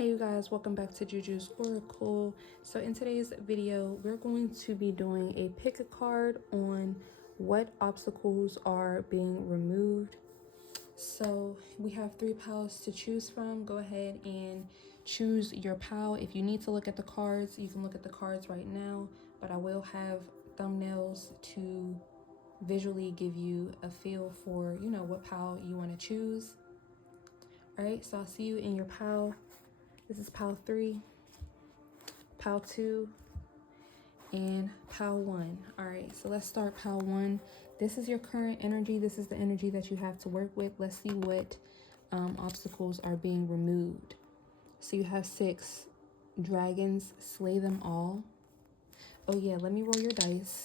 Hey you guys, welcome back to Jujus Oracle. So in today's video, we're going to be doing a pick a card on what obstacles are being removed. So we have 3 piles to choose from. Go ahead and choose your pile. If you need to look at the cards, you can look at the cards right now, but I will have thumbnails to visually give you a feel for, what pile you want to choose. All right, so I'll see you in your pile. This is pile 3, pile 2, and pile 1. All right, so let's start pile 1. This is your current energy. This is the energy that you have to work with. Let's see what obstacles are being removed. So you have 6 dragons. Slay them all. Oh yeah, let me roll your dice.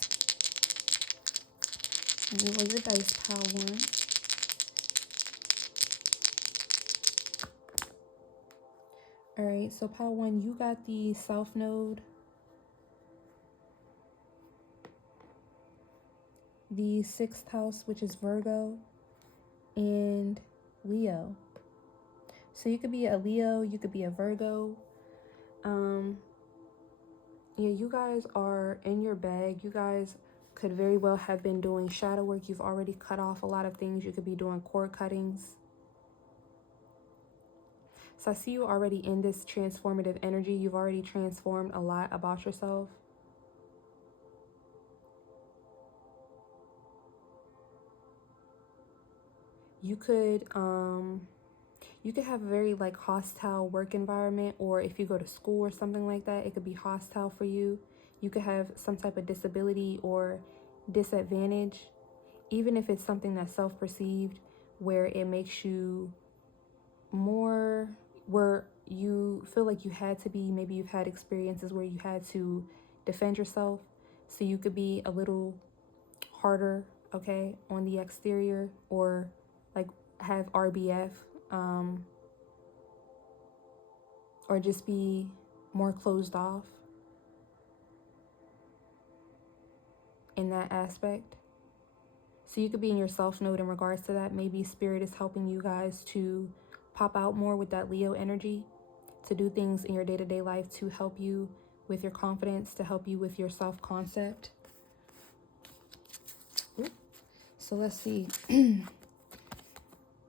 Let me roll your dice, pile 1. All right, so pile 1, you got the South Node, the 6th house, which is Virgo, and Leo. So you could be a Leo, you could be a Virgo. Yeah, you guys are in your bag. You guys could very well have been doing shadow work. You've already cut off a lot of things. You could be doing cord cuttings. So I see you already in this transformative energy. You've already transformed a lot about yourself. You could have a very like hostile work environment, or if you go to school or something like that, it could be hostile for you. You could have some type of disability or disadvantage, even if it's something that's self-perceived, where it makes you more, where you feel like you had to be, maybe you've had experiences where you had to defend yourself. So you could be a little harder, okay, on the exterior, or like have RBF, or just be more closed off in that aspect. So you could be in your self node in regards to that. Maybe spirit is helping you guys to pop out more with that Leo energy, to do things in your day-to-day life to help you with your confidence, to help you with your self-concept. So let's see.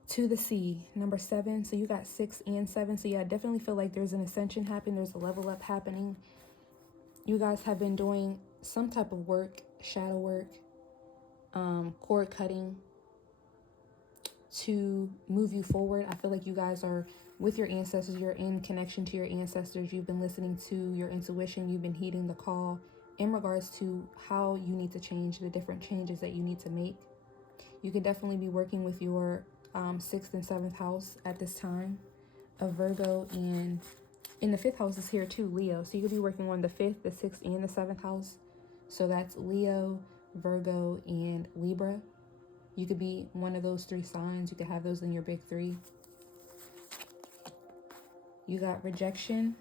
To the sea, number 7. So you got 6 and 7. So yeah, I definitely feel like there's an ascension happening. There's a level up happening. You guys have been doing some type of work, shadow work, cord cutting, to move you forward. I feel like you guys are with your ancestors. You're in connection to your ancestors. You've been listening to your intuition. You've been heeding the call in regards to how you need to change, the different changes that you need to make. You can definitely be working with your 6th and 7th house at this time of Virgo, and in the 5th house is here too, Leo. So you could be working on the 5th, the 6th, and the 7th house. So that's Leo, Virgo, and Libra. You could be one of those 3 signs. You could have those in your big 3. You got rejection.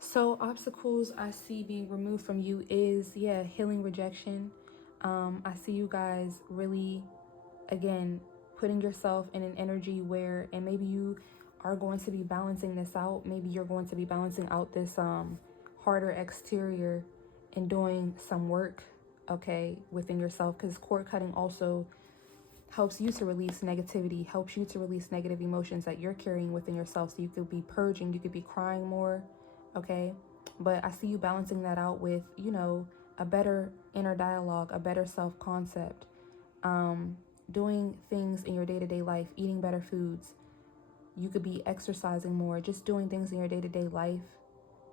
So obstacles I see being removed from you is, yeah, healing rejection. I see you guys really, again, putting yourself in an energy where, and maybe you are going to be balancing this out. Maybe you're going to be balancing out this harder exterior and doing some work, okay, within yourself, because cord cutting also helps you to release negativity, helps you to release negative emotions that you're carrying within yourself. So you could be purging, you could be crying more, okay? But I see you balancing that out with, a better inner dialogue, a better self-concept, doing things in your day-to-day life, eating better foods. You could be exercising more, just doing things in your day-to-day life.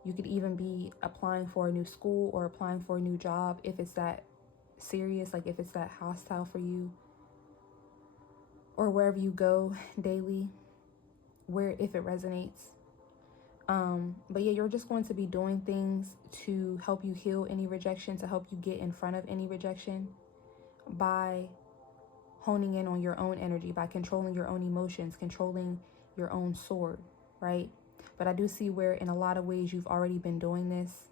You could even be applying for a new school or applying for a new job if it's that serious, like if it's that hostile for you, or wherever you go daily, where if it resonates. But yeah, you're just going to be doing things to help you heal any rejection, to help you get in front of any rejection, by honing in on your own energy, by controlling your own emotions, controlling your own sword, right? But I do see where in a lot of ways you've already been doing this,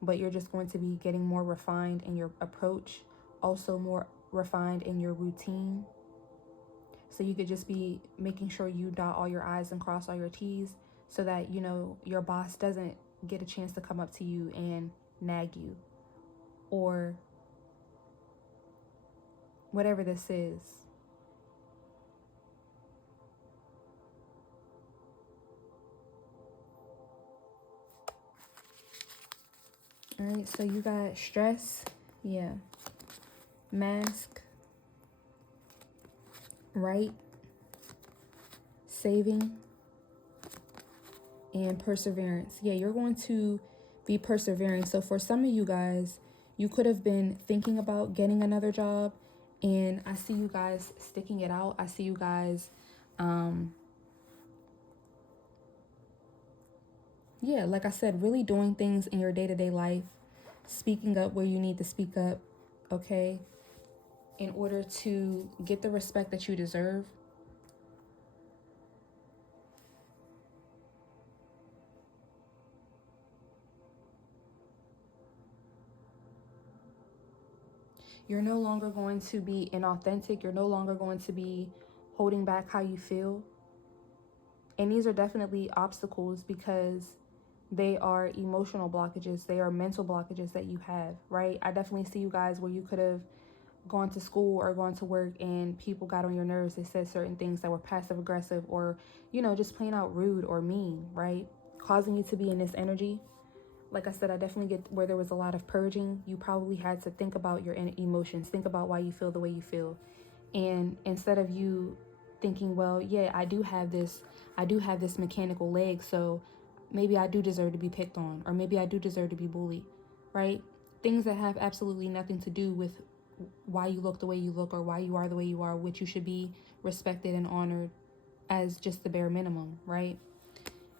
but you're just going to be getting more refined in your approach, also more refined in your routine. So you could just be making sure you dot all your I's and cross all your T's, so that, you know, your boss doesn't get a chance to come up to you and nag you, or whatever this is. All right, so you got stress, yeah, mask, right, saving, and perseverance. Yeah, you're going to be persevering. So for some of you guys, you could have been thinking about getting another job, and I see you guys sticking it out. I see you guys, yeah, like I said, really doing things in your day-to-day life, speaking up where you need to speak up, okay, in order to get the respect that you deserve. You're no longer going to be inauthentic. You're no longer going to be holding back how you feel. And these are definitely obstacles, because they are emotional blockages. They are mental blockages that you have, right? I definitely see you guys where you could have gone to school or gone to work and people got on your nerves. They said certain things that were passive aggressive, or, you know, just plain out rude or mean, right? Causing you to be in this energy. Like I said, I definitely get where there was a lot of purging. You probably had to think about your emotions, think about why you feel the way you feel. And instead of you thinking, well, yeah, I do have this mechanical leg, so maybe I do deserve to be picked on, or maybe I do deserve to be bullied, right? Things that have absolutely nothing to do with why you look the way you look, or why you are the way you are, which you should be respected and honored as just the bare minimum, right?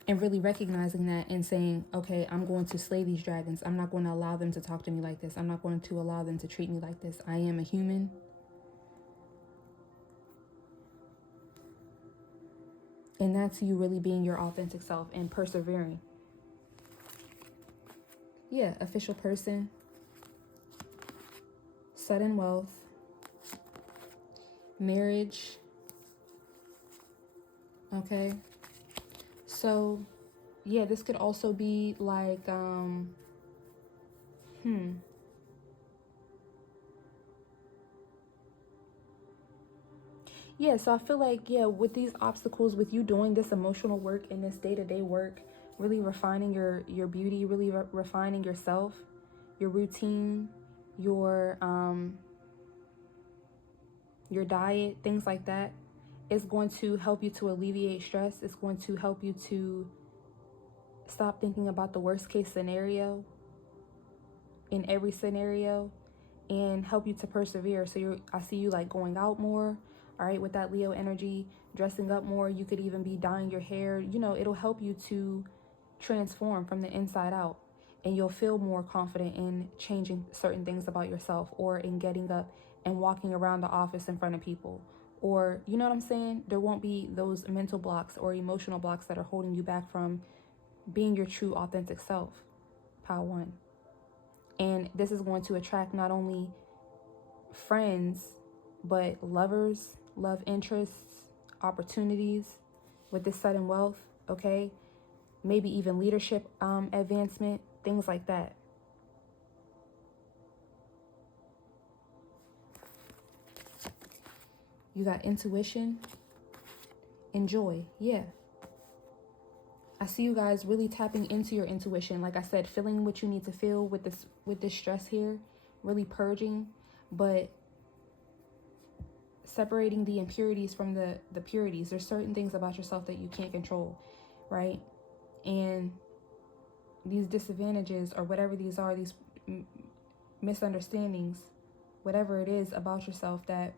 And really recognizing that and saying, okay, I'm going to slay these dragons. I'm not going to allow them to talk to me like this. I'm not going to allow them to treat me like this. I am a human. And that's you really being your authentic self and persevering. Yeah, official person, sudden wealth, marriage. Okay. So, yeah, this could also be like, Yeah, so I feel like, yeah, with these obstacles, with you doing this emotional work and this day-to-day work, really refining your beauty, really refining yourself, your routine, your diet, things like that, is going to help you to alleviate stress. It's going to help you to stop thinking about the worst case scenario in every scenario, and help you to persevere. So I see you like going out more, all right, with that Leo energy, dressing up more. You could even be dyeing your hair. You know, it'll help you to transform from the inside out, and you'll feel more confident in changing certain things about yourself, or in getting up and walking around the office in front of people, or, you know what I'm saying? There won't be those mental blocks or emotional blocks that are holding you back from being your true authentic self. Pile 1. And this is going to attract not only friends, but lovers, love interests, opportunities with this sudden wealth, okay? Maybe even leadership advancement, things like that. You got intuition and joy, yeah. I see you guys really tapping into your intuition. Like I said, feeling what you need to feel with this stress here, really purging, but separating the impurities from the purities. There's certain things about yourself that you can't control, right? And these disadvantages, or whatever these are, these misunderstandings, whatever it is about yourself that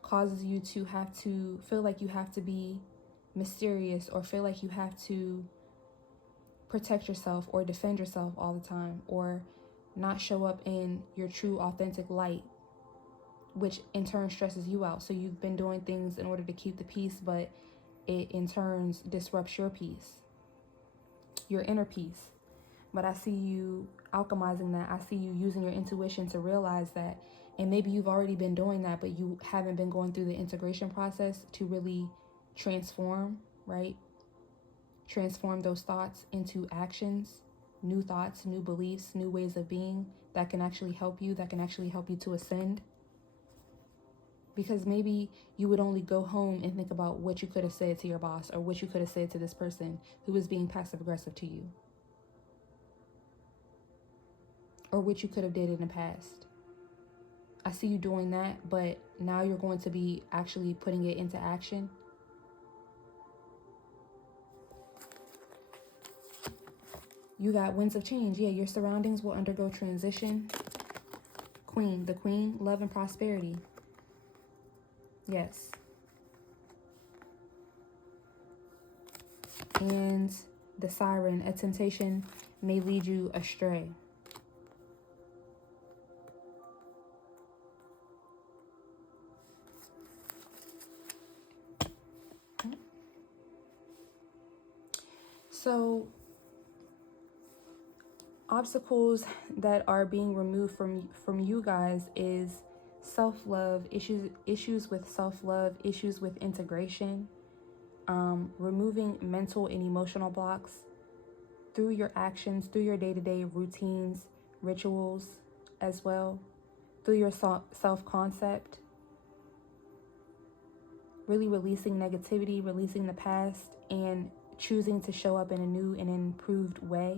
causes you to have to feel like you have to be mysterious, or feel like you have to protect yourself or defend yourself all the time, or not show up in your true authentic light, which in turn stresses you out. So you've been doing things in order to keep the peace, but it in turn disrupts your peace, your inner peace. But I see you alchemizing that. I see you using your intuition to realize that, And maybe you've already been doing that, but you haven't been going through the integration process to really transform, right? Transform those thoughts into actions, new thoughts, new beliefs, new ways of being that can actually help you, to ascend. Because maybe you would only go home and think about what you could have said to your boss, or what you could have said to this person who was being passive aggressive to you, or what you could have did in the past. I see you doing that, but now you're going to be actually putting it into action. You got winds of change. Yeah, your surroundings will undergo transition. Queen, the queen, love and prosperity. Yes. And the siren, a temptation may lead you astray. So, obstacles that are being removed from you guys is self-love, issues with self-love, issues with integration, removing mental and emotional blocks through your actions, through your day-to-day routines, rituals as well, through your self-concept, really releasing negativity, releasing the past, and choosing to show up in a new and improved way.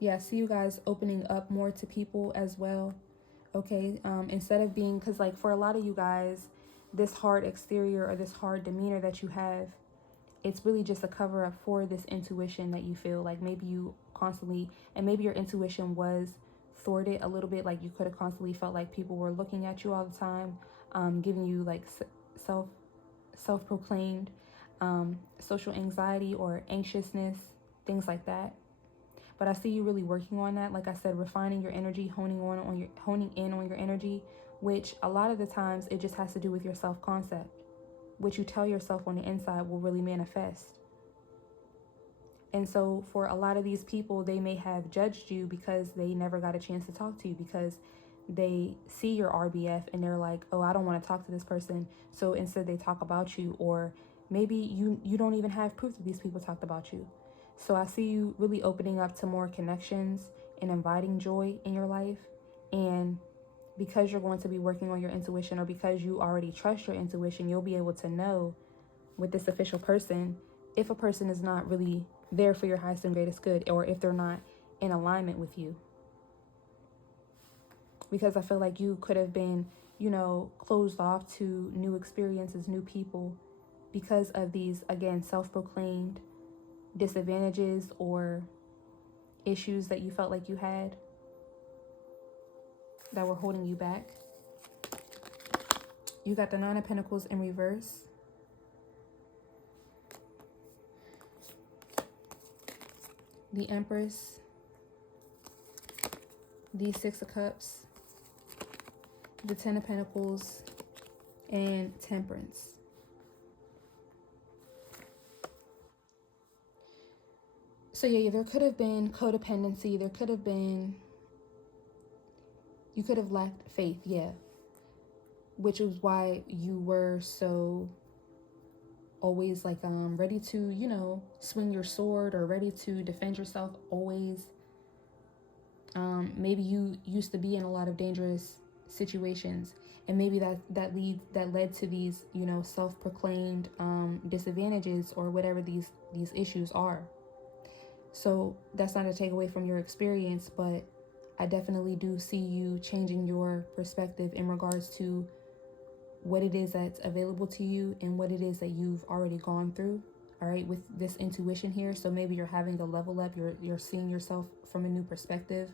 Yeah, I see you guys opening up more to people as well. Okay, instead of being, because like for a lot of you guys, this hard exterior or this hard demeanor that you have, it's really just a cover up for this intuition that you feel. Like maybe you constantly, and maybe your intuition was thwarted a little bit. Like you could have constantly felt like people were looking at you all the time, giving you like self-proclaimed social anxiety or anxiousness, things like that. But I see you really working on that. Like I said, refining your energy, honing in on your energy, which a lot of the times it just has to do with your self-concept. What you tell yourself on the inside will really manifest. And so for a lot of these people, they may have judged you because they never got a chance to talk to you, because they see your RBF and they're like, oh, I don't want to talk to this person. So instead they talk about you, or maybe you don't even have proof that these people talked about you. So I see you really opening up to more connections and inviting joy in your life. And because you're going to be working on your intuition, or because you already trust your intuition, you'll be able to know with this official person if a person is not really there for your highest and greatest good, or if they're not in alignment with you. Because I feel like you could have been, closed off to new experiences, new people, because of these, again, self-proclaimed disadvantages or issues that you felt like you had that were holding you back. You got the Nine of Pentacles in reverse. The Empress. The Six of Cups. The Ten of Pentacles. And Temperance. So yeah, there could have been codependency. There could have been, you could have lacked faith, yeah. Which is why you were so always like ready to, swing your sword, or ready to defend yourself always. Maybe you used to be in a lot of dangerous situations, and maybe that led to these, self-proclaimed disadvantages, or whatever these issues are. So that's not a takeaway from your experience, but I definitely do see you changing your perspective in regards to what it is that's available to you and what it is that you've already gone through, all right, with this intuition here. So maybe you're having a level up, you're seeing yourself from a new perspective,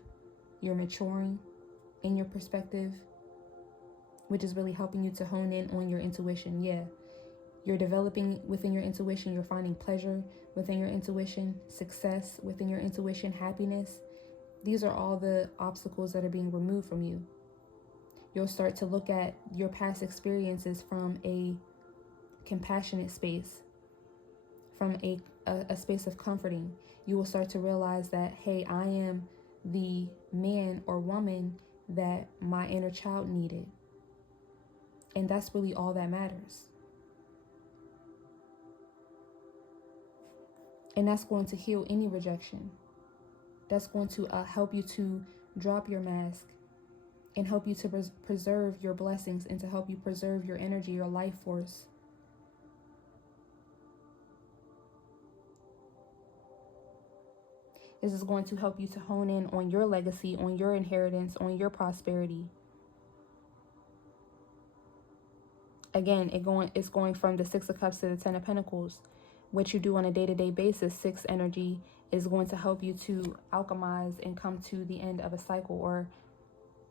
you're maturing in your perspective, which is really helping you to hone in on your intuition. Yeah, you're developing within your intuition, you're finding pleasure within your intuition, success within your intuition, happiness. These are all the obstacles that are being removed from you. You'll start to look at your past experiences from a compassionate space, from a space of comforting. You will start to realize that, hey, I am the man or woman that my inner child needed. And that's really all that matters. And that's going to heal any rejection. That's going to help you to drop your mask and help you to preserve your blessings and to help you preserve your energy, your life force. This is going to help you to hone in on your legacy, on your inheritance, on your prosperity. Again, it's going from the Six of Cups to the Ten of Pentacles. What you do on a day-to-day basis, sixth energy, is going to help you to alchemize and come to the end of a cycle, or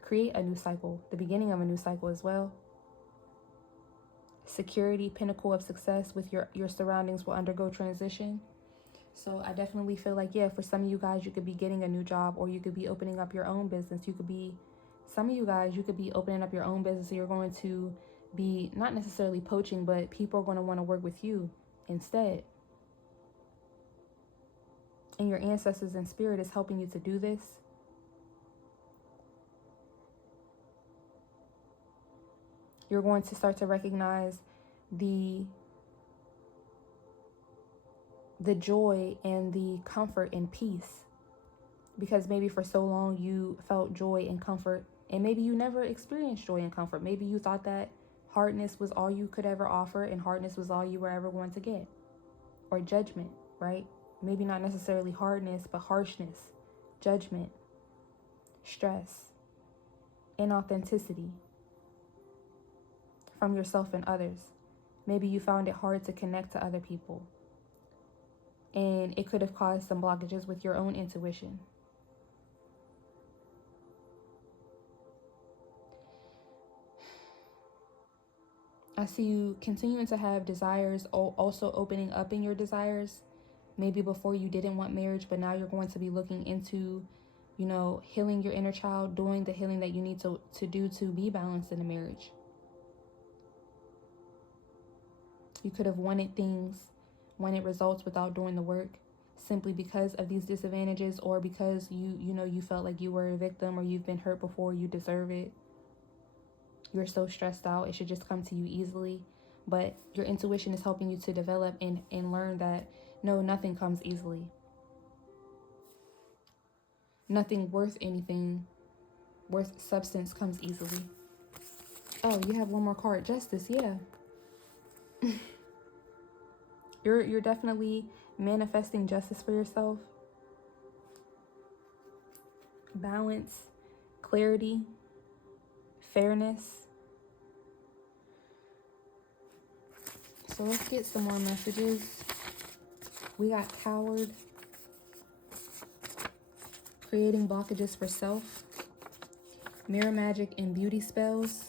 create a new cycle, the beginning of a new cycle as well. Security, pinnacle of success with your surroundings will undergo transition. So I definitely feel like, yeah, for some of you guys, you could be getting a new job, or you could be opening up your own business. Some of you guys, you could be opening up your own business. So you're going to be not necessarily poaching, but people are going to want to work with you instead. And your ancestors in spirit is helping you to do this. You're going to start to recognize the joy and the comfort and peace, because maybe for so long you felt joy and comfort, and maybe you never experienced joy and comfort. Maybe you thought that hardness was all you could ever offer, and hardness was all you were ever going to get, or judgment, right? Maybe not necessarily hardness, but harshness, judgment, stress, inauthenticity from yourself and others. Maybe you found it hard to connect to other people, and it could have caused some blockages with your own intuition. I see you continuing to have desires, also opening up in your desires. Maybe before you didn't want marriage, but now you're going to be looking into, healing your inner child, doing the healing that you need to do to be balanced in a marriage. You could have wanted results without doing the work, simply because of these disadvantages, or because you felt like you were a victim, or you've been hurt before, you deserve it. You're so stressed out, it should just come to you easily. But your intuition is helping you to develop and learn that no, nothing comes easily. Nothing worth anything, worth substance, comes easily. Oh, you have one more card, Justice, yeah. You're definitely manifesting justice for yourself. Balance, clarity, fairness. So let's get some more messages. We got coward, creating blockages for self, mirror magic and beauty spells,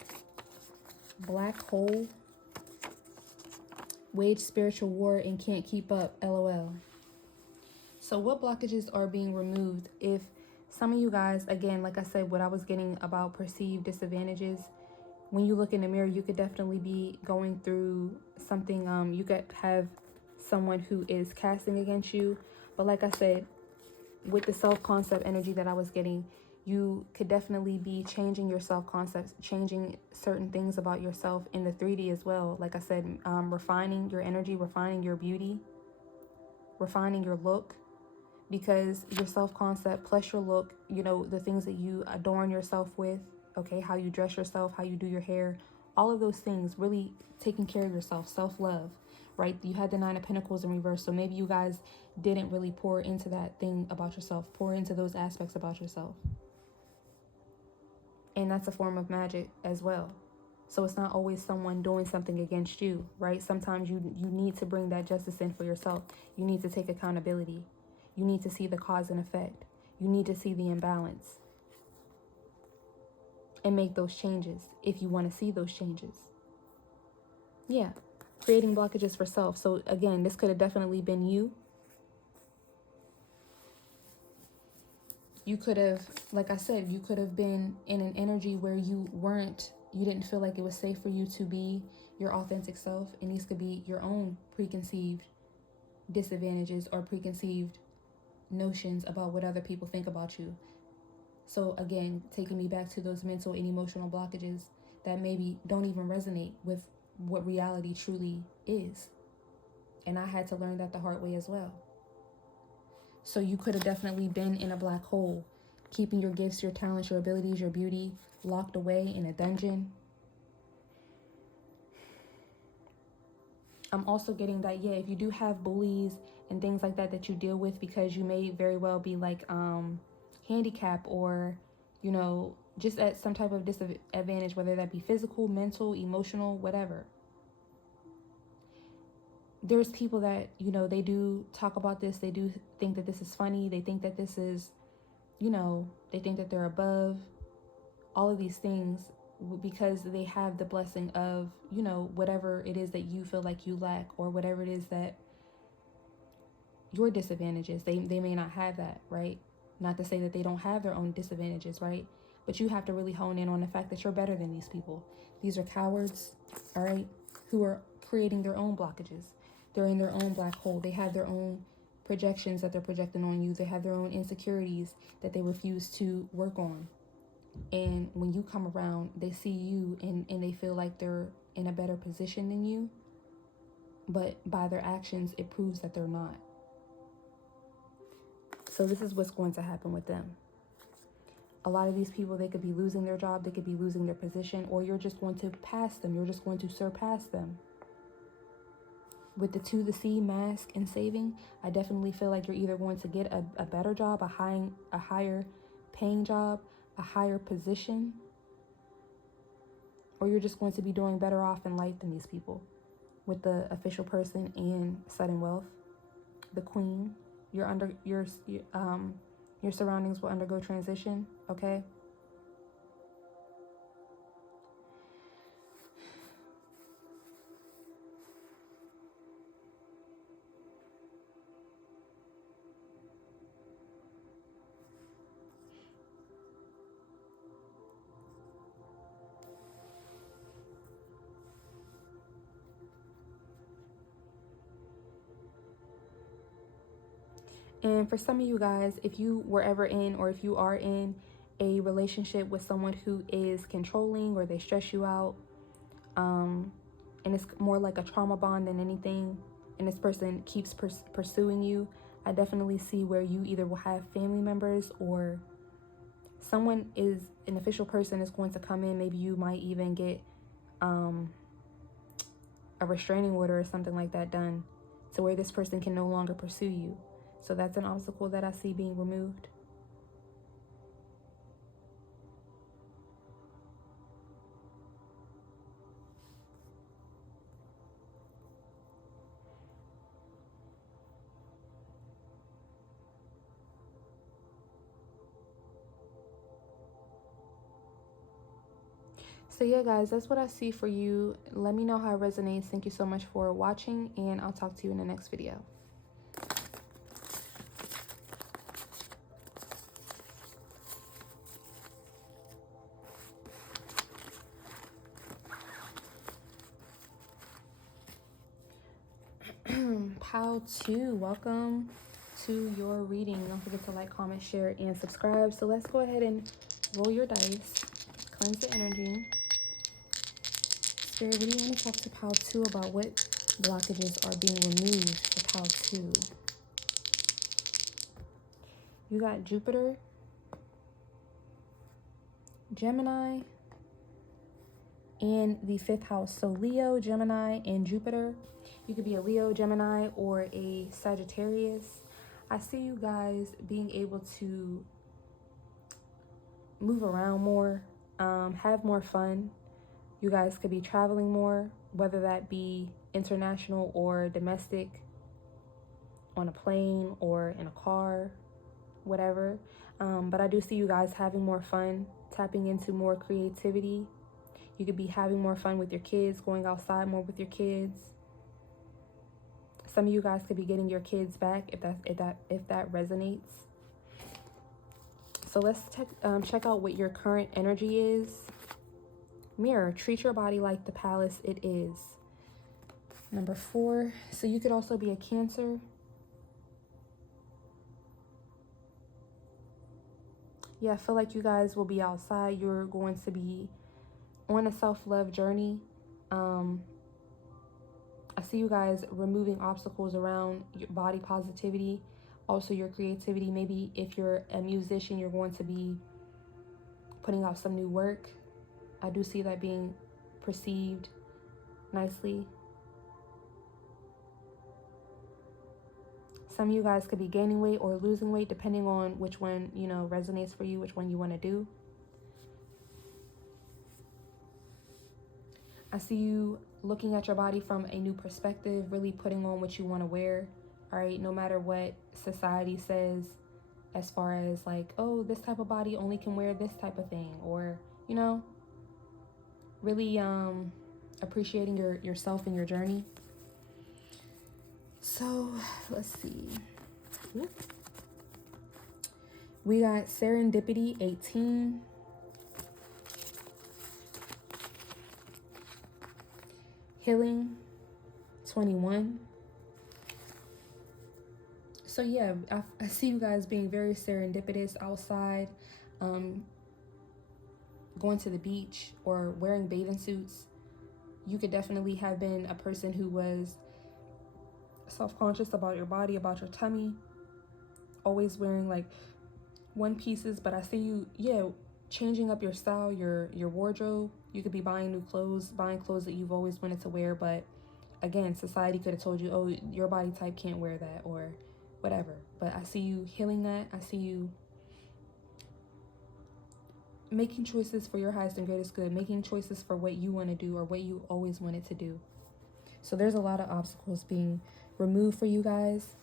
black hole, wage spiritual war and can't keep up, LOL. So what blockages are being removed? If some of you guys, again, like I said, what I was getting about perceived disadvantages, when you look in the mirror, you could definitely be going through something. You could have someone who is casting against you. But like I said, with the self-concept energy that I was getting, you could definitely be changing your self-concepts, changing certain things about yourself in the 3D as well. Like I said, refining your energy, refining your beauty, refining your look. Because your self-concept plus your look, the things that you adorn yourself with, okay, how you dress yourself, how you do your hair, all of those things, really taking care of yourself, self-love, right? You had the Nine of Pentacles in reverse, so maybe you guys didn't really pour into that thing about yourself, pour into those aspects about yourself. And that's a form of magic as well. So it's not always someone doing something against you, right? Sometimes you need to bring that justice in for yourself. You need to take accountability. You need to see the cause and effect. You need to see the imbalance and make those changes if you want to see those changes. Yeah, creating blockages for self. So again, this could have definitely been you. You could have, like I said, you could have been in an energy where you didn't feel like it was safe for you to be your authentic self. And these could be your own preconceived disadvantages or preconceived notions about what other people think about you. So again, taking me back to those mental and emotional blockages that maybe don't even resonate with what reality truly is. And I had to learn that the hard way as well. So you could have definitely been in a black hole, keeping your gifts, your talents, your abilities, your beauty locked away in a dungeon. I'm also getting that, yeah, if you do have bullies and things like that that you deal with, because you may very well be like handicap, or, you know, just at some type of disadvantage, whether that be physical, mental, emotional, whatever. There's people that, you know, they do talk about this. They do think that this is funny. They think that this is, you know, they think that they're above all of these things because they have the blessing of, you know, whatever it is that you feel like you lack, or whatever it is that your disadvantages. They may not have that, right? Not to say that they don't have their own disadvantages, right? But you have to really hone in on the fact that you're better than these people. These are cowards, all right, who are creating their own blockages. They're in their own black hole. They have their own projections that they're projecting on you. They have their own insecurities that they refuse to work on. And when you come around, they see you and they feel like they're in a better position than you. But by their actions, it proves that they're not. So this is what's going to happen with them. A lot of these people, they could be losing their job. They could be losing their position. Or you're just going to pass them. You're just going to surpass them. With the to the sea mask and saving, I definitely feel like you're either going to get a better job, a higher paying job, a higher position, or you're just going to be doing better off in life than these people. With the official person and sudden wealth, the queen, your surroundings will undergo transition, okay? And for some of you guys, if you were ever in, or if you are in a relationship with someone who is controlling, or they stress you out, and it's more like a trauma bond than anything, and this person keeps pursuing you, I definitely see where you either will have family members, or an official person is going to come in. Maybe you might even get a restraining order or something like that done, to where this person can no longer pursue you. So that's an obstacle that I see being removed. So yeah, guys, that's what I see for you. Let me know how it resonates. Thank you so much for watching, and I'll talk to you in the next video. Pile 2, welcome to your reading. Don't forget to like, comment, share, and subscribe. So let's go ahead and roll your dice, cleanse the energy. Spirit, what do you want to talk to pile 2 about? What blockages are being removed for pile 2? You got Jupiter, Gemini, and the 5th house. So Leo, Gemini, and Jupiter. You could be a Leo, Gemini, or a Sagittarius. I see you guys being able to move around more, have more fun. You guys could be traveling more, whether that be international or domestic, on a plane or in a car, whatever. But I do see you guys having more fun, tapping into more creativity. You could be having more fun with your kids, going outside more with your kids. Some of you guys could be getting your kids back if that resonates. So let's check out what your current energy is. Mirror, treat your body like the palace it is. Number 4, so you could also be a Cancer. Yeah, I feel like you guys will be outside. You're going to be on a self-love journey. I see you guys removing obstacles around your body positivity, also your creativity. Maybe if you're a musician, you're going to be putting out some new work. I do see that being perceived nicely. Some of you guys could be gaining weight or losing weight, depending on which one, you know, resonates for you, which one you want to do. I see you looking at your body from a new perspective, really putting on what you want to wear, all right? No matter what society says as far as like, oh, this type of body only can wear this type of thing, or, you know, really appreciating yourself and your journey. So let's see. We got Serendipity 18. Healing 21. So yeah, I see you guys being very serendipitous outside, going to the beach or wearing bathing suits. You could definitely have been a person who was self-conscious about your body, about your tummy, always wearing like one pieces. But I see you, yeah, changing up your style, your wardrobe. You could be buying new clothes, buying clothes that you've always wanted to wear, but again, society could have told you, oh, your body type can't wear that or whatever. But I see you healing that. I see you making choices for your highest and greatest good, making choices for what you want to do or what you always wanted to do. So there's a lot of obstacles being removed for you guys,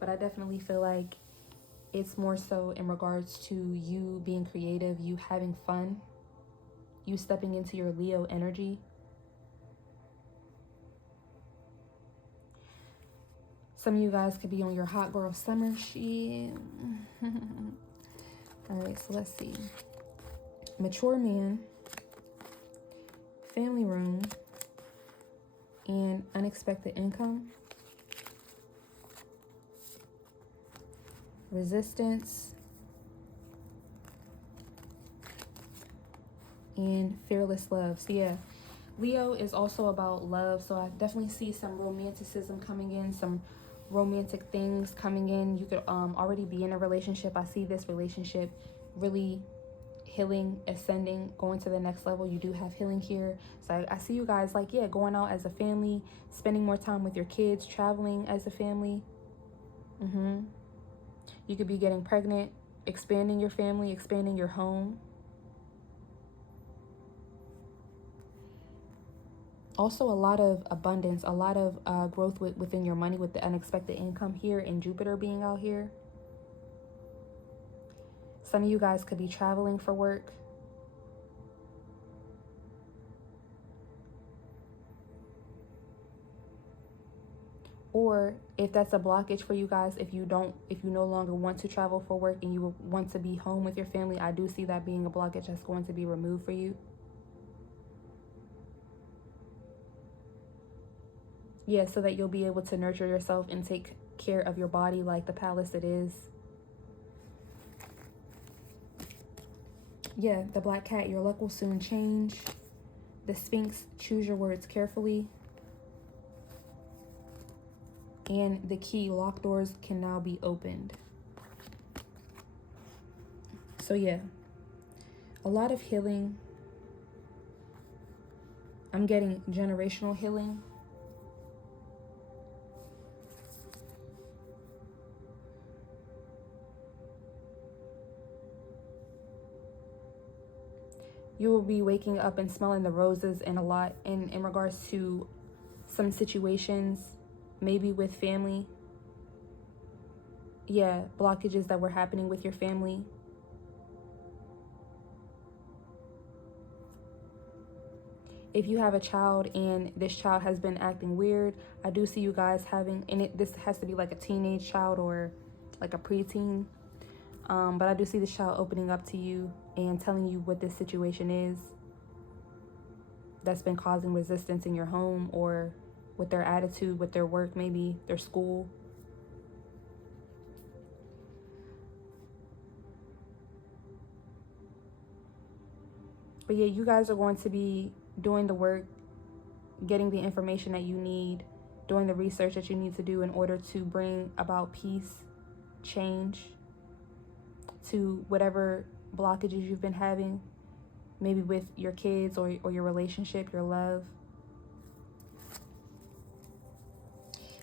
but I definitely feel like it's more so in regards to you being creative, you having fun, you stepping into your Leo energy. Some of you guys could be on your hot girl summer shit. All right, so let's see. Mature man, family room, and unexpected income. Resistance, and fearless love. So yeah, Leo is also about love. So I definitely see some romanticism coming in, some romantic things coming in. You could already be in a relationship. I see this relationship really healing, ascending, going to the next level. You do have healing here. So I see you guys like, yeah, going out as a family, spending more time with your kids, traveling as a family. You could be getting pregnant, expanding your family, expanding your home. Also a lot of abundance, a lot of growth within your money with the unexpected income here and Jupiter being out here. Some of you guys could be traveling for work. Or if that's a blockage for you guys, if you no longer want to travel for work and you want to be home with your family, I do see that being a blockage that's going to be removed for you. Yeah, so that you'll be able to nurture yourself and take care of your body like the palace it is. Yeah, the black cat, your luck will soon change. The Sphinx, choose your words carefully. And the key, locked doors can now be opened. So yeah, a lot of healing. I'm getting generational healing. You will be waking up and smelling the roses and a lot in regards to some situations, maybe with family. Yeah, blockages that were happening with your family. If you have a child and this child has been acting weird, I do see you guys having, and this has to be like a teenage child or like a preteen. But I do see the child opening up to you and telling you what this situation is that's been causing resistance in your home, or with their attitude, with their work, maybe their school. But yeah, you guys are going to be doing the work, getting the information that you need, doing the research that you need to do in order to bring about peace, change to whatever blockages you've been having, maybe with your kids or your relationship, your love.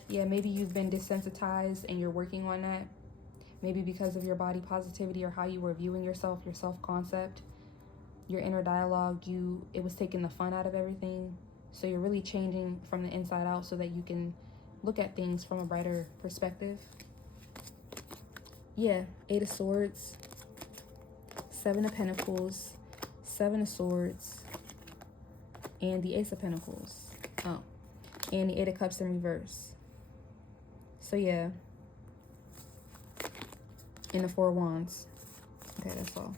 Yeah, maybe you've been desensitized and you're working on that. Maybe because of your body positivity or how you were viewing yourself, your self-concept, your inner dialogue, it was taking the fun out of everything. So you're really changing from the inside out so that you can look at things from a brighter perspective. Yeah, 8 of Swords, 7 of Pentacles, 7 of Swords, and the Ace of Pentacles. Oh, and the 8 of Cups in reverse. So yeah, and the 4 of Wands. Okay, that's all.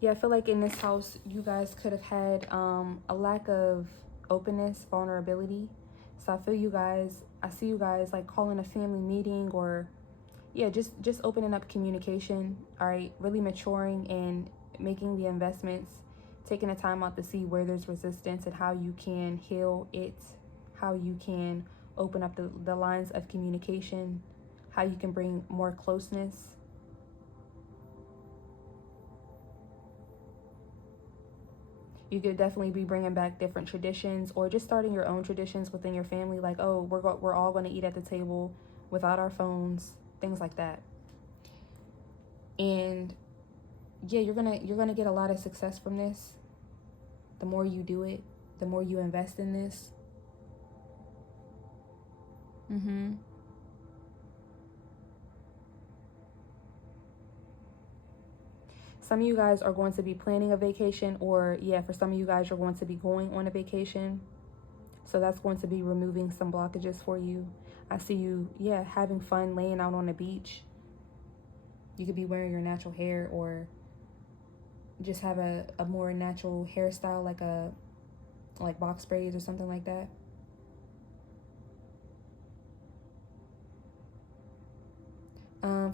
Yeah, I feel like in this house, you guys could have had a lack of openness, vulnerability. So I feel you guys, I see you guys like calling a family meeting, or yeah, just opening up communication, all right? Really maturing and making the investments, taking the time out to see where there's resistance and how you can heal it, how you can open up the lines of communication, how you can bring more closeness. You could definitely be bringing back different traditions, or just starting your own traditions within your family. Like, oh, we're all going to eat at the table without our phones, things like that. And yeah, you're gonna get a lot of success from this. The more you do it, the more you invest in this. Some of you guys are going to be planning a vacation, or yeah, for some of you guys, you're going to be going on a vacation. So that's going to be removing some blockages for you. I see you, yeah, having fun, laying out on the beach. You could be wearing your natural hair, or just have a more natural hairstyle, like box braids or something like that.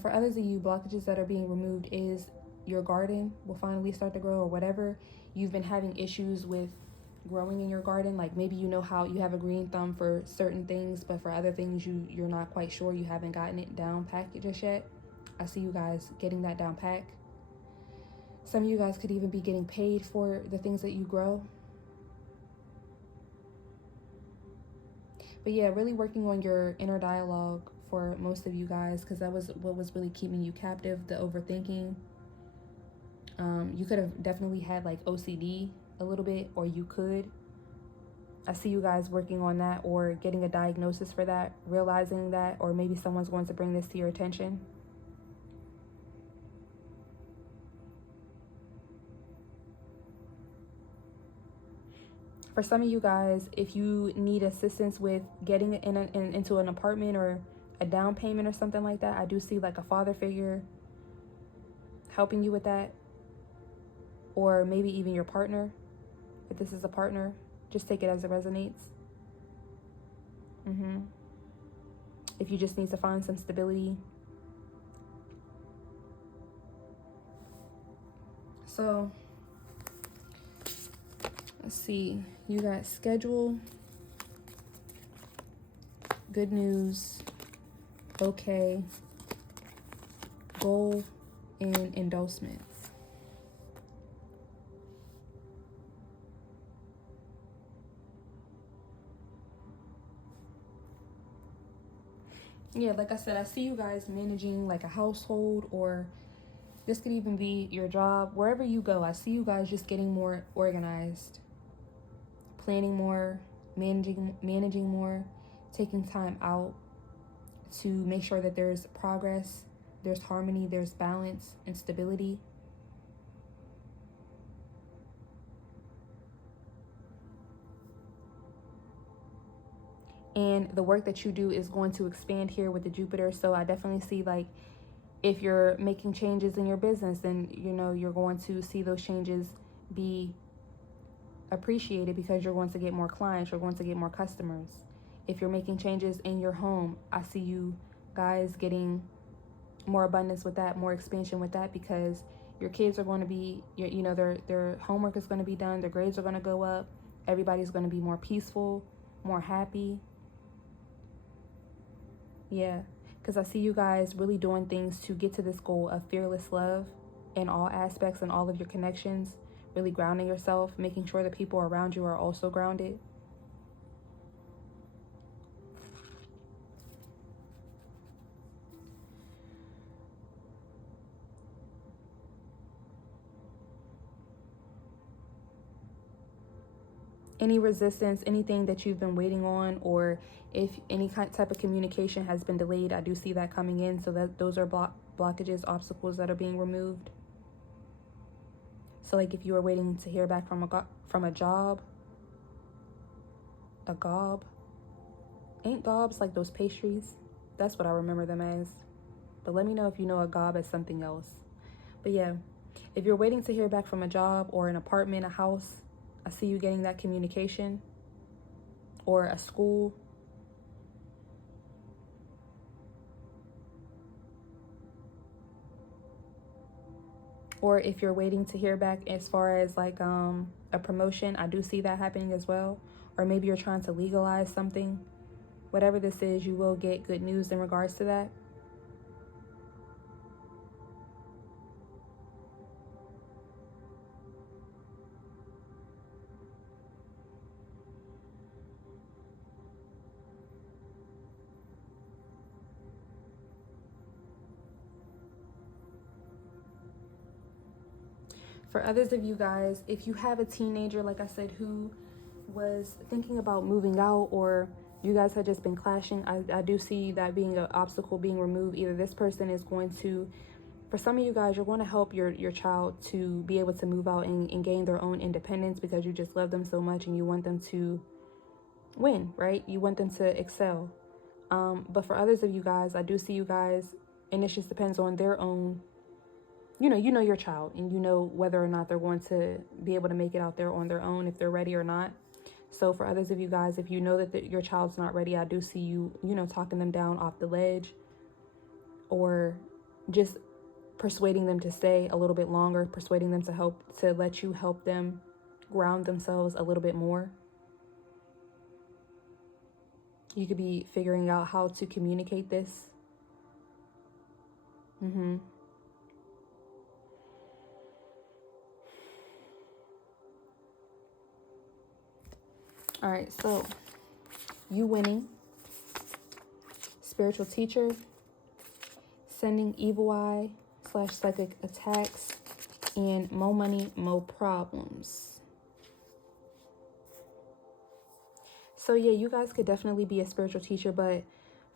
For others of you, blockages that are being removed is your garden will finally start to grow, or whatever you've been having issues with growing in your garden. Like maybe you know how you have a green thumb for certain things, but for other things you're not quite sure, you haven't gotten it down packed just yet. I see you guys getting that down packed. Some of you guys could even be getting paid for the things that you grow. But yeah, really working on your inner dialogue for most of you guys, because that was what was really keeping you captive, the overthinking. You could have definitely had like OCD a little bit, or you could. I see you guys working on that, or getting a diagnosis for that, realizing that, or maybe someone's going to bring this to your attention. For some of you guys, if you need assistance with getting into an apartment or a down payment or something like that, I do see like a father figure helping you with that, or maybe even your partner. If this is a partner, just take it as it resonates. If you just need to find some stability. So let's see, you got schedule, good news, okay, goal, and endorsement. Yeah, like I said, I see you guys managing like a household, or this could even be your job. Wherever you go, I see you guys just getting more organized, planning more, managing more, taking time out to make sure that there's progress, there's harmony, there's balance and stability. And the work that you do is going to expand here with the Jupiter. So I definitely see, like, if you're making changes in your business, then, you know, you're going to see those changes be appreciated because you're going to get more clients, you're going to get more customers. If you're making changes in your home, I see you guys getting more abundance with that, more expansion with that, because your kids are going to be, you know, their homework is going to be done, their grades are going to go up, everybody's going to be more peaceful, more happy. Yeah, because I see you guys really doing things to get to this goal of fearless love in all aspects and all of your connections, really grounding yourself, making sure that people around you are also grounded. Any resistance, anything that you've been waiting on, or if any type of communication has been delayed, I do see that coming in. So that those are blockages, obstacles that are being removed. So like if you were waiting to hear back from a job, a gob. Ain't gobs like those pastries? That's what I remember them as. But let me know if you know a gob as something else. But yeah, if you're waiting to hear back from a job or an apartment, a house, I see you getting that communication, or a school. Or if you're waiting to hear back as far as like a promotion, I do see that happening as well. Or maybe you're trying to legalize something. Whatever this is, you will get good news in regards to that. For others of you guys, if you have a teenager, like I said, who was thinking about moving out, or you guys had just been clashing, I do see that being an obstacle being removed. Either this person is going to, for some of you guys, you're going to help your child to be able to move out and gain their own independence, because you just love them so much and you want them to win, right? You want them to excel. But for others of you guys, I do see you guys, and it just depends on their own, you know your child, and you know whether or not they're going to be able to make it out there on their own, if they're ready or not. So for others of you guys, if you know that your child's not ready, I do see you, talking them down off the ledge, or just persuading them to stay a little bit longer, persuading them to let you help them ground themselves a little bit more. You could be figuring out how to communicate this. All right, so you winning, spiritual teacher, sending evil eye / psychic attacks, and mo money, mo problems. So yeah, you guys could definitely be a spiritual teacher, but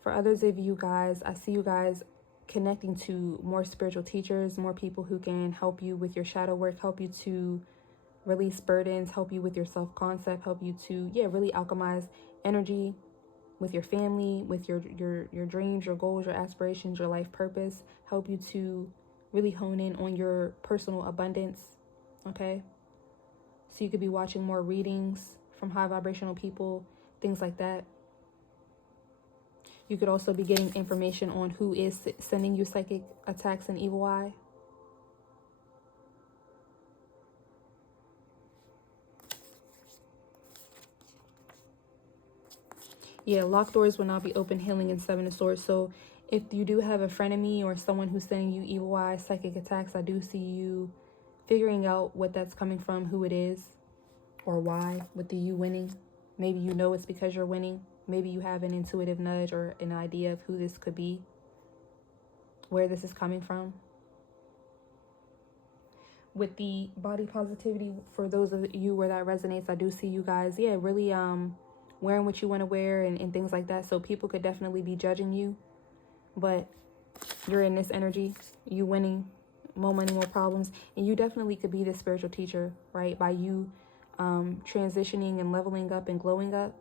for others of you guys, I see you guys connecting to more spiritual teachers, more people who can help you with your shadow work, help you to release burdens, help you with your self-concept, help you to, really alchemize energy with your family, with your dreams, your goals, your aspirations, your life purpose, help you to really hone in on your personal abundance, okay? So you could be watching more readings from high vibrational people, things like that. You could also be getting information on who is sending you psychic attacks and evil eye. Yeah, locked doors will not be open, healing, and Seven of Swords. So if you do have a frenemy or someone who's sending you evil eye, psychic attacks, I do see you figuring out what that's coming from, who it is, or why, with the you winning. Maybe you know it's because you're winning. Maybe you have an intuitive nudge or an idea of who this could be, where this is coming from. With the body positivity, for those of you where that resonates, I do see you guys, really wearing what you want to wear and things like that. So people could definitely be judging you, but you're in this energy, you winning, more money, more problems, and you definitely could be this spiritual teacher, right? By you transitioning and leveling up and glowing up,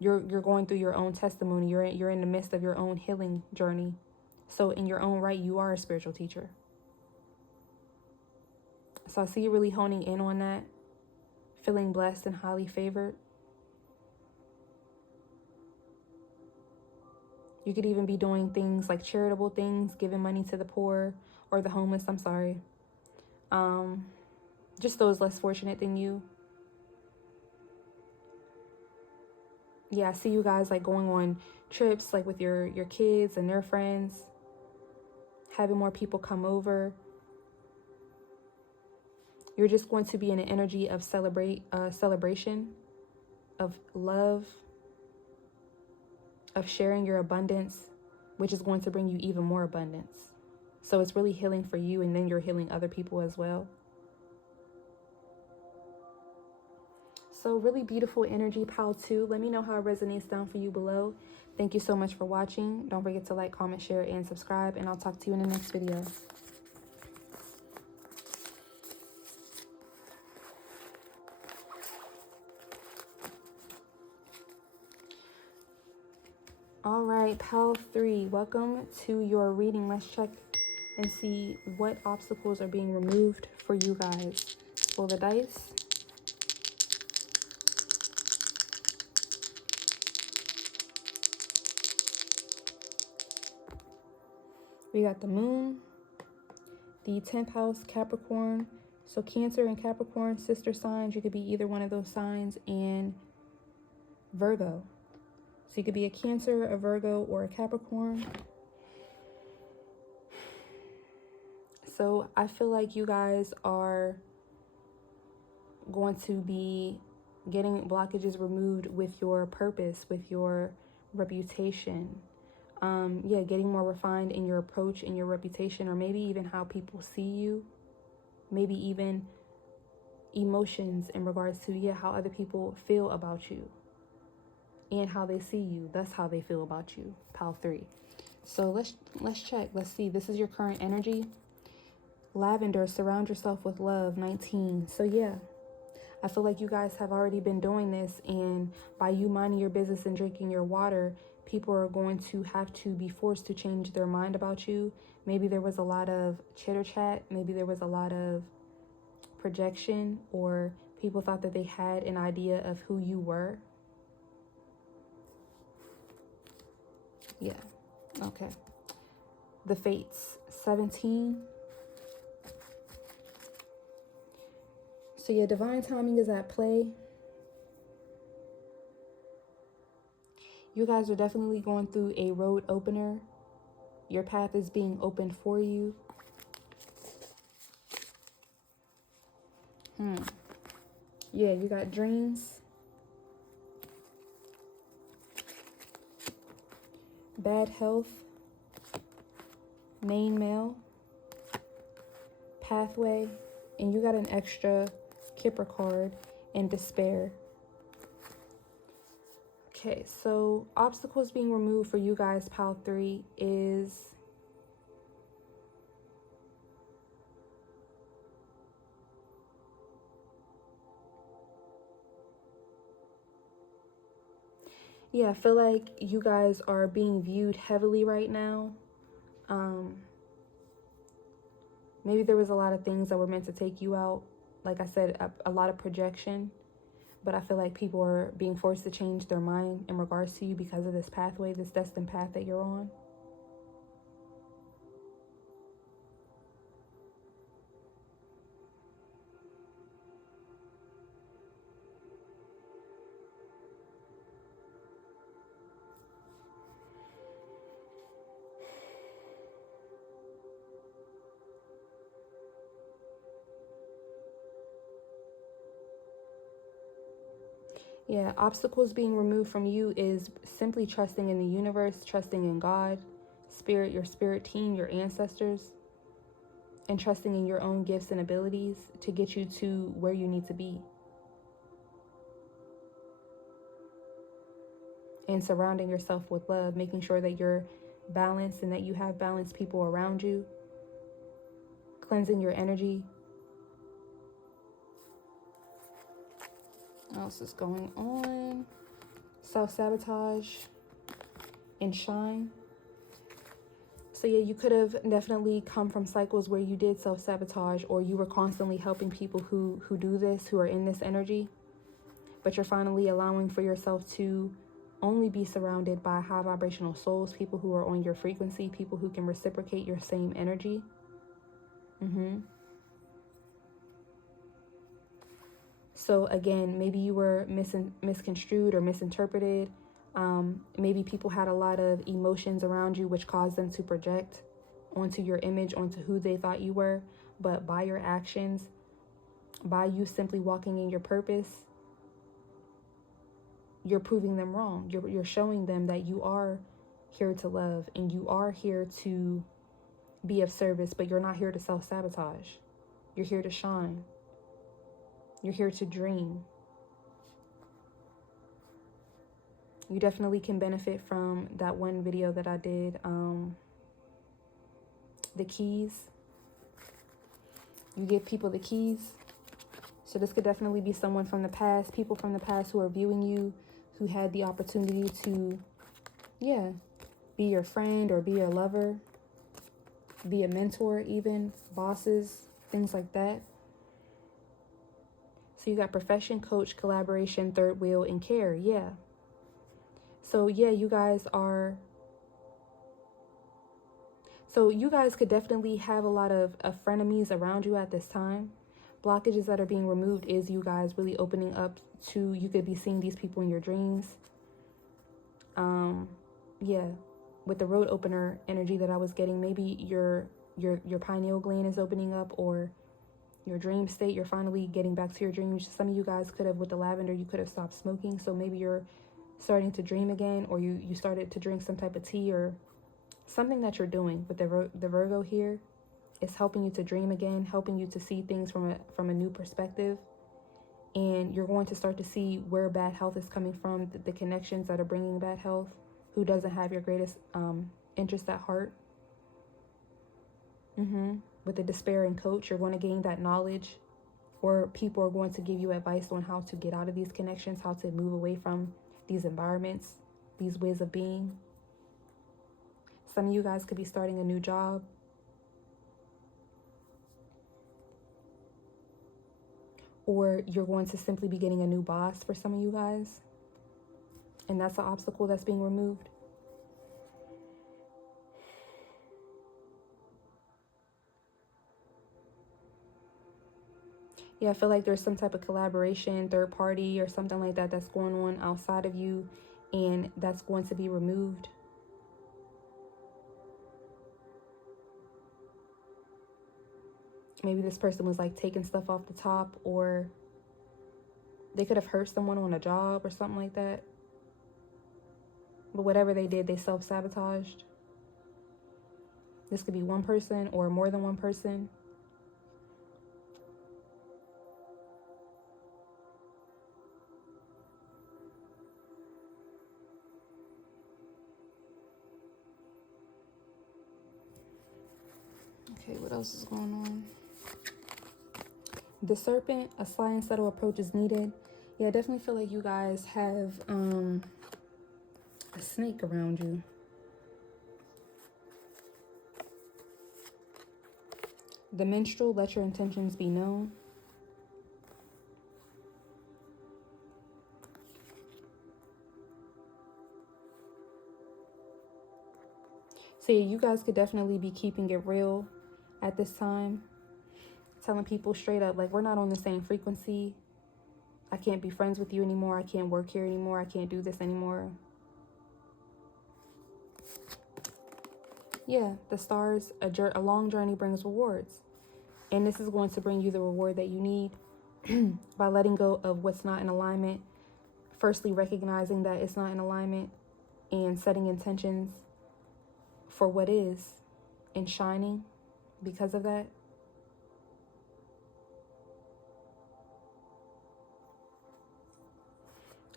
You're going through your own testimony. You're in the midst of your own healing journey. So in your own right, you are a spiritual teacher. So I see you really honing in on that, feeling blessed and highly favored. You could even be doing things like charitable things, giving money to the poor or the homeless, I'm sorry. Just those less fortunate than you. Yeah, I see you guys like going on trips like with your kids and their friends, having more people come over. You're just going to be in an energy of celebration, of love, of sharing your abundance, which is going to bring you even more abundance. So it's really healing for you, and then you're healing other people as well. So really beautiful energy, pile 2. Let me know how it resonates down for you below. Thank you so much for watching. Don't forget to like, comment, share, and subscribe, and I'll talk to you in the next video. All right, pile 3, welcome to your reading. Let's check and see what obstacles are being removed for you guys. Roll the dice. We got the moon, the 10th house, Capricorn. So Cancer and Capricorn, sister signs. You could be either one of those signs, and Virgo. So you could be a Cancer, a Virgo, or a Capricorn. So I feel like you guys are going to be getting blockages removed with your purpose, with your reputation. Yeah, getting more refined in your approach and your reputation, or maybe even how people see you. Maybe even emotions in regards to, yeah, how other people feel about you and how they see you. That's how they feel about you, pile 3. So let's check. Let's see. This is your current energy. Lavender, surround yourself with love, 19. So yeah, I feel like you guys have already been doing this, and by you minding your business and drinking your water, people are going to have to be forced to change their mind about you. Maybe there was a lot of chitter chat. Maybe there was a lot of projection, or people thought that they had an idea of who you were. Yeah, okay. The Fates, 17. So yeah, divine timing is at play. You guys are definitely going through a road opener. Your path is being opened for you. Yeah, you got dreams. Bad health. Main male. Pathway. And you got an extra Kipper card and despair. Okay, so obstacles being removed for you guys, pile 3, is yeah, I feel like you guys are being viewed heavily right now. Maybe there was a lot of things that were meant to take you out. Like I said, a lot of projection. But I feel like people are being forced to change their mind in regards to you because of this pathway, this destined path that you're on. Yeah, obstacles being removed from you is simply trusting in the universe, trusting in God, spirit, your spirit team, your ancestors, and trusting in your own gifts and abilities to get you to where you need to be. And surrounding yourself with love, making sure that you're balanced and that you have balanced people around you, cleansing your energy. What else is going on? self-sabotage and shine. So yeah, you could have definitely come from cycles where you did self-sabotage, or you were constantly helping people who do this, who are in this energy. But you're finally allowing for yourself to only be surrounded by high vibrational souls, people who are on your frequency, people who can reciprocate your same energy. So again, maybe you were misconstrued or misinterpreted. Maybe people had a lot of emotions around you, which caused them to project onto your image, onto who they thought you were. But by your actions, by you simply walking in your purpose, you're proving them wrong. You're showing them that you are here to love and you are here to be of service, but you're not here to self-sabotage. You're here to shine. You're here to dream. You definitely can benefit from that one video that I did, the keys. You give people the keys. So this could definitely be someone from the past, people from the past who are viewing you, who had the opportunity to, be your friend or be your lover, be a mentor even, bosses, things like that. So you got profession, coach, collaboration, third wheel, and care. Yeah. So yeah, you guys could definitely have a lot of frenemies around you at this time. Blockages that are being removed is you guys really opening up to, you could be seeing these people in your dreams. With the road opener energy that I was getting, maybe your pineal gland is opening up, or your dream state, you're finally getting back to your dreams. Some of you guys could have, with the lavender, you could have stopped smoking, so maybe you're starting to dream again, or you started to drink some type of tea, or something that you're doing with the Virgo here is helping you to dream again, helping you to see things from a new perspective. And you're going to start to see where bad health is coming from, the connections that are bringing bad health, who doesn't have your greatest interest at heart. With the despairing coach, you're going to gain that knowledge, or people are going to give you advice on how to get out of these connections, how to move away from these environments, these ways of being. Some of you guys could be starting a new job. Or you're going to simply be getting a new boss for some of you guys. And that's an obstacle that's being removed. Yeah, I feel like there's some type of collaboration, third party, or something like that that's going on outside of you, and that's going to be removed. Maybe this person was like taking stuff off the top, or they could have hurt someone on a job or something like that. But whatever they did, they self-sabotaged. This could be one person or more than one person. Okay, what else is going on? The serpent, a sly and subtle approach is needed. Yeah, I definitely feel like you guys have a snake around you. The minstrel, let your intentions be known. So yeah, you guys could definitely be keeping it real at this time. Telling people straight up, like, we're not on the same frequency. I can't be friends with you anymore. I can't work here anymore. I can't do this anymore. Yeah, the stars, a long journey brings rewards. And this is going to bring you the reward that you need by letting go of what's not in alignment. Firstly, recognizing that it's not in alignment and setting intentions for what is and shining because of that.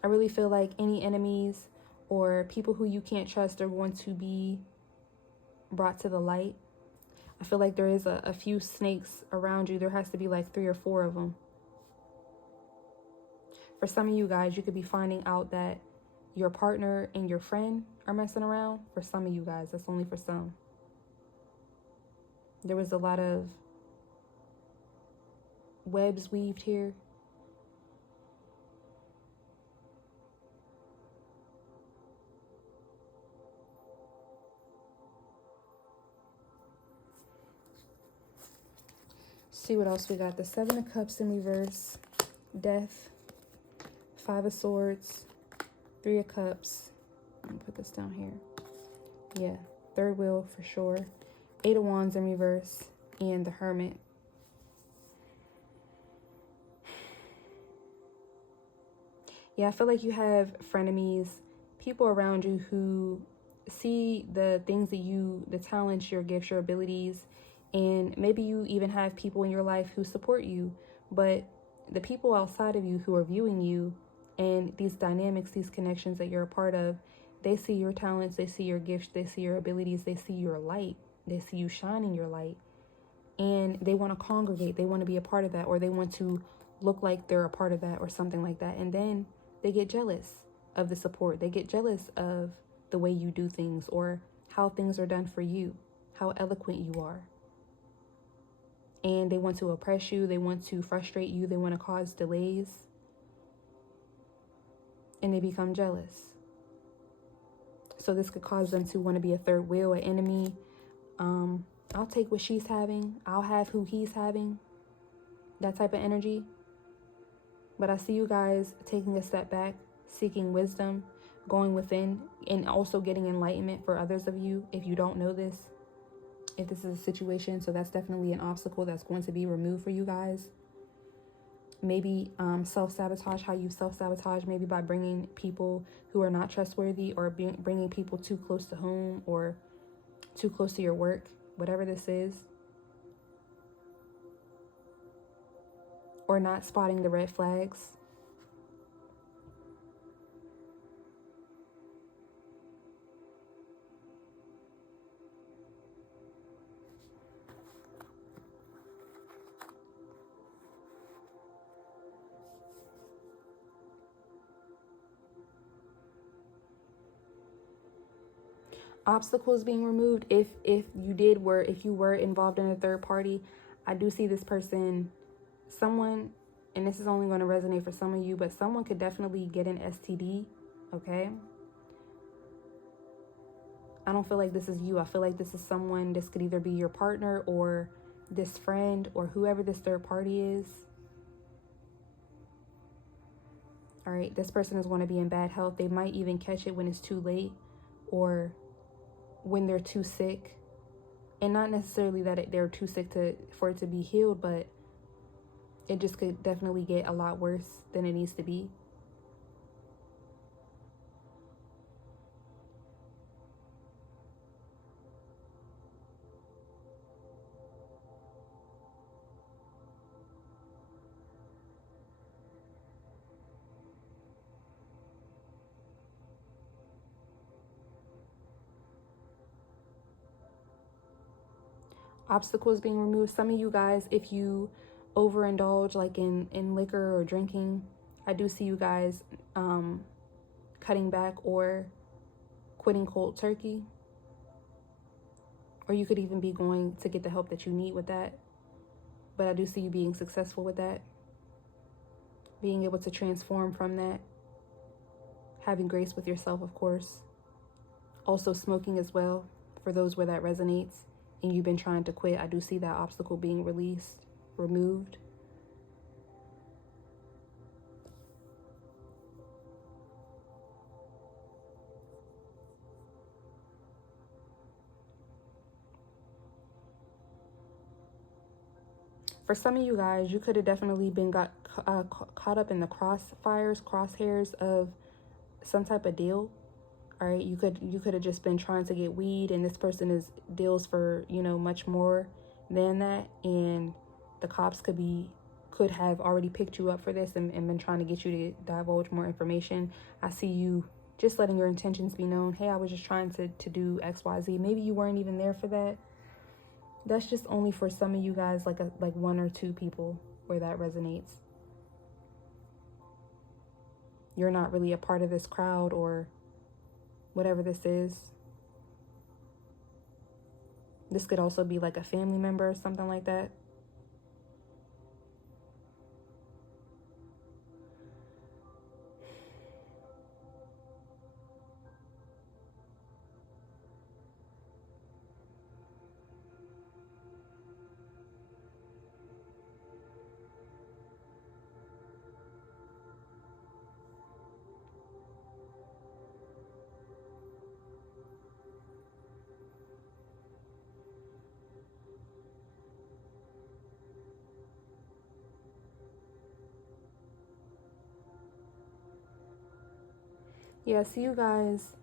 I really feel like any enemies or people who you can't trust are going to be brought to the light. I feel like there is a few snakes around you. There has to be like 3 or 4 of them. For some of you guys, you could be finding out that your partner and your friend are messing around. For some of you guys, that's only for some. There was a lot of webs weaved here. See what else we got. The 7 of Cups in reverse, Death, 5 of Swords, 3 of Cups. Let me put this down here. Yeah, third wheel for sure. 8 of Wands in reverse, and the Hermit. Yeah, I feel like you have frenemies, people around you who see the things that you, the talents, your gifts, your abilities, and maybe you even have people in your life who support you, but the people outside of you who are viewing you and these dynamics, these connections that you're a part of, they see your talents, they see your gifts, they see your abilities, they see your light, they see you shining your light, and they want to congregate, they want to be a part of that, or they want to look like they're a part of that or something like that. And then they get jealous of the support. They get jealous of the way you do things or how things are done for you, how eloquent you are. And they want to oppress you. They want to frustrate you. They want to cause delays. And they become jealous. So this could cause them to want to be a third wheel, an enemy. I'll take what she's having. I'll have who he's having. That type of energy. But I see you guys taking a step back, seeking wisdom, going within, and also getting enlightenment for others of you if you don't know this. If this is a situation, so that's definitely an obstacle that's going to be removed for you guys. Maybe self-sabotage, how you self-sabotage, maybe by bringing people who are not trustworthy, or bringing people too close to home or too close to your work, whatever this is. Or not spotting the red flags. Obstacles being removed. If you were involved in a third party, I do see this person, someone, and this is only going to resonate for some of you, but someone could definitely get an STD. Okay, I don't feel like this is you. I feel like this is someone. This could either be your partner or this friend or whoever this third party is. All right, this person is going to be in bad health. They might even catch it when it's too late, or when they're too sick. And not necessarily that they're too sick for it to be healed, but it just could definitely get a lot worse than it needs to be. Obstacles being removed. Some of you guys, if you overindulge like in liquor or drinking, I do see you guys cutting back or quitting cold turkey. Or you could even be going to get the help that you need with that. But I do see you being successful with that. Being able to transform from that. Having grace with yourself, of course. Also smoking as well, for those where that resonates. And you've been trying to quit, I do see that obstacle being removed. For some of you guys, you could have definitely been caught up in the crosshairs of some type of deal. All right, you could have just been trying to get weed, and this person deals for, much more than that, and the cops could have already picked you up for this and been trying to get you to divulge more information. I see you just letting your intentions be known. Hey, I was just trying to do XYZ. Maybe you weren't even there for that. That's just only for some of you guys, like 1 or 2 people where that resonates. you're not really a part of this crowd or whatever this is. This could also be like a family member or something like that. Yeah, see you guys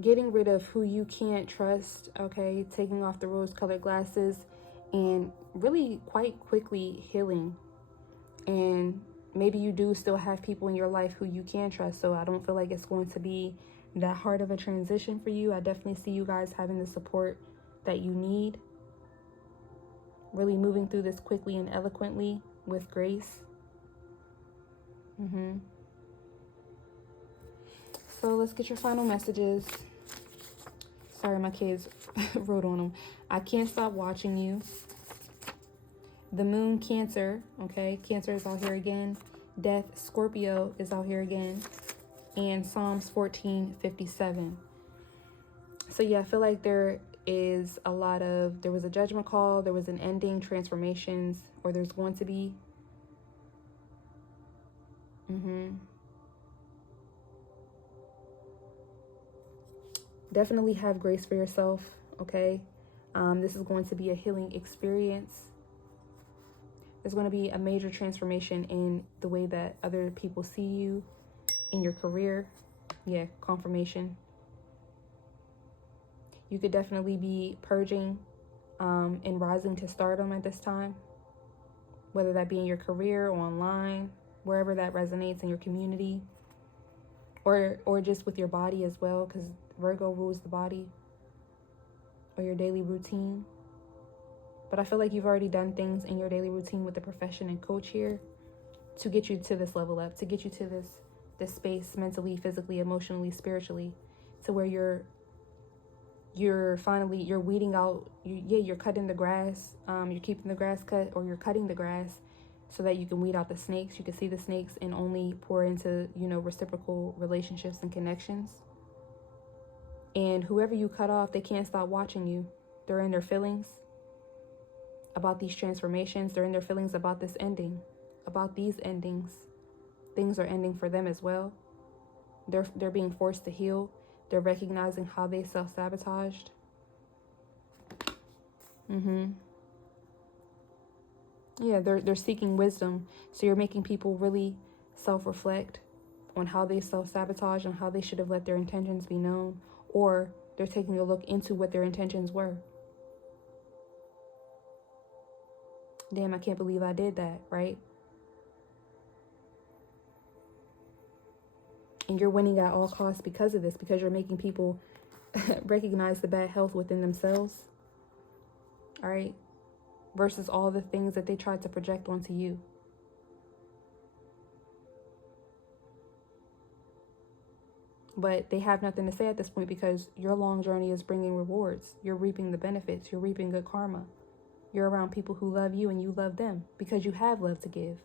getting rid of who you can't trust, okay? Taking off the rose-colored glasses and really quite quickly healing. And maybe you do still have people in your life who you can trust, so I don't feel like it's going to be that hard of a transition for you. I definitely see you guys having the support that you need. Really moving through this quickly and eloquently with grace. So let's get your final messages. Sorry, my kids wrote on them. I can't stop watching you. The moon, Cancer. Okay, Cancer is out here again. Death, Scorpio is out here again. And Psalms 14:57. So yeah, I feel like there was a judgment call, there was an ending, transformations, or there's going to be. Definitely have grace for yourself, okay? This is going to be a healing experience. There's going to be a major transformation in the way that other people see you, in your career. Yeah, confirmation. You could definitely be purging and rising to stardom at this time, whether that be in your career or online, wherever that resonates in your community, or just with your body as well, because Virgo rules the body, or your daily routine. But I feel like you've already done things in your daily routine with the profession and coach here to get you to this level up, to get you to this space mentally, physically, emotionally, spiritually, to where you're weeding out, you're cutting the grass, you're keeping the grass cut, or you're cutting the grass so that you can weed out the snakes. You can see the snakes and only pour into, reciprocal relationships and connections. And whoever you cut off, they can't stop watching you. They're in their feelings about these transformations. They're in their feelings about this ending, about these endings. Things are ending for them as well. They're being forced to heal. They're recognizing how they self-sabotaged. Yeah, they're seeking wisdom. So you're making people really self-reflect on how they self-sabotage and how they should have let their intentions be known, or they're taking a look into what their intentions were. Damn, I can't believe I did that, right? And you're winning at all costs because of this, because you're making people recognize the bad health within themselves, all right? Versus all the things that they tried to project onto you. But they have nothing to say at this point because your long journey is bringing rewards. You're reaping the benefits. You're reaping good karma. You're around people who love you and you love them because you have love to give.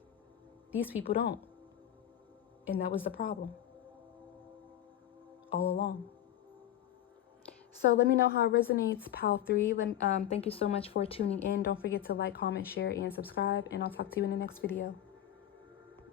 These people don't. And that was the problem all along. So let me know how it resonates, Pal 3. Thank you so much for tuning in. Don't forget to like, comment, share, and subscribe. And I'll talk to you in the next video.